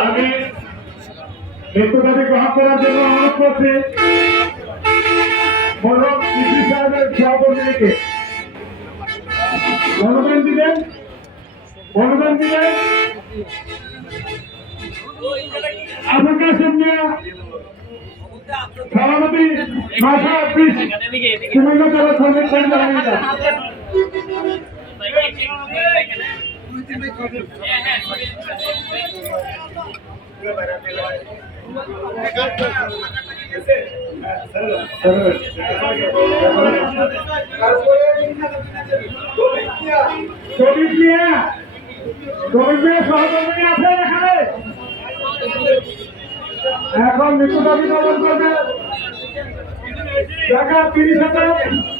আমি মৃত্যুদাবি গ্রহণ করার জন্য অনুরোধ করছি মনোজ কৃষি সাহেবের সহকর্মীকে অনুদান দিবেন অনুদান দিবেন আবু কাসিম সভাপতি ভাষা অফিস কুমিল্লা জেলা শ্রমিক সহকর্মী আছেন এখানে মৃত্যু দাবি পালন করবে। টাকা তিরিশ হাজার।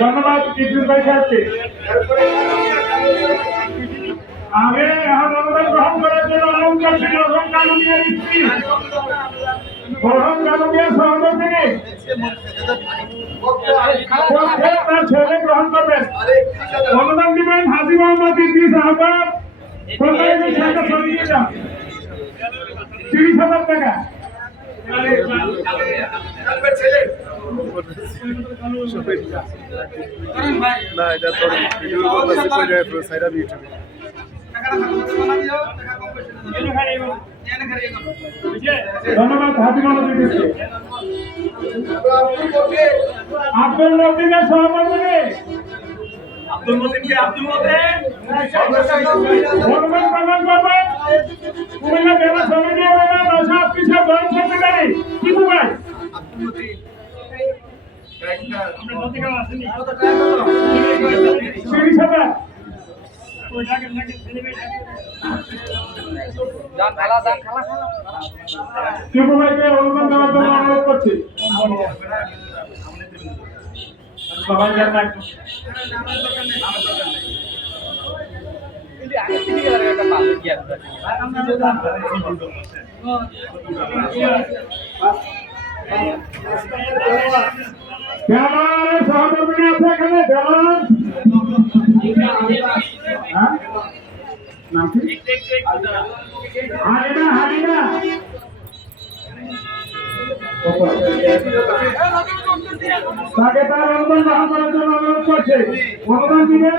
ধন্যবাদ ইদ্রিস ভাই সাহেবকে। আগে এখন অনুদান গ্রহণ করার জন্য অলঙ্কার ছিল রোহন কানুনিয়ার স্ত্রী রোহন কানুনিয়ার সহকর্মী পক্ষে তার ছেলে গ্রহণ করবেন অনুদান দিবেন হাজি মোহাম্মদ ইদ্রিস যান তিরিশ হাজার টাকা। না এটা তোর ভিডিও করতেছি কই যায় পুরো সাইড ইউটিউবে ধন্যবাদ আব্দুল আব্দুল মতিনকে আব্দুল মতিন। অনুদান প্রদান করবেন কুমিল্লা জেলা সমিতি জন্য অনুরোধ করছি? সবাই সহকর্মী আছে এখানে? হ্যাঁ? নাম কি? হালিমা হালিমা। তাকে তার অনুদান গ্রহণ করার জন্য অনুরোধ করছে। অনুদান দিবেন?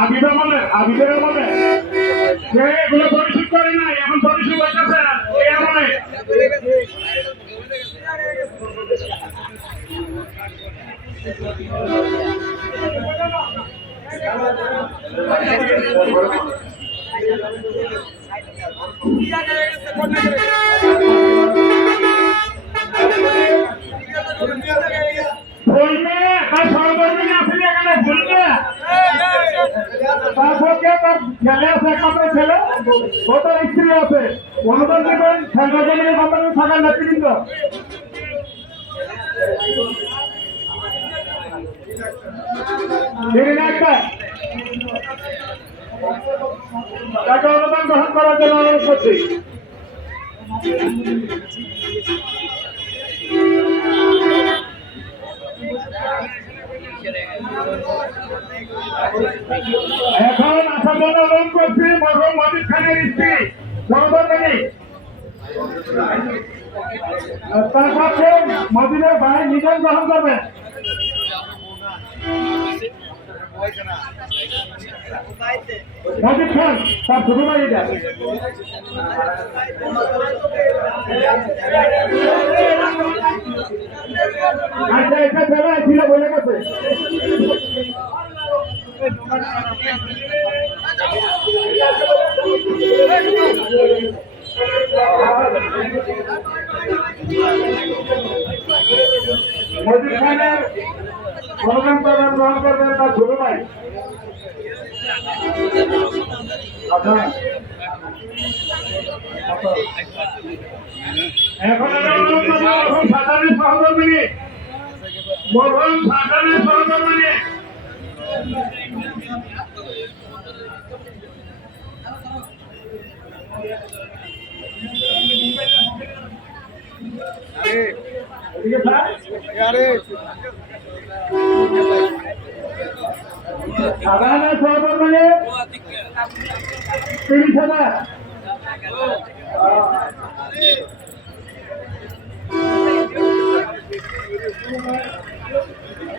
আবিদের মনে আবিদের মনে। সে এগুলো পরিশোধ করে না এখন পরিশোধ হইতেছে। এই আমলে। বলবে তার ছেলে আছে একমাত্র ছেলে ও তার স্ত্রী আছে? অনুদান দেবেন সাংবাদিক কোম্পানি অনুরোধ করছি। এখন জন্য অনুরোধ করছি মরহুম মজিদ খানের স্ত্রী সহধর্মিনী তার পক্ষে মজিদের ভাই নিজাম গ্রহণ করবেন। তার ছোট ভাই এটা আচ্ছা এটা ফেলা ছিল বলে গেছে মজিদ খানের প্রোগ্রাম প্রদান গ্রহণ করবেন তার ছোট ভাই এদিকে সাধারণ সহকর্মী তিরিশ হাজার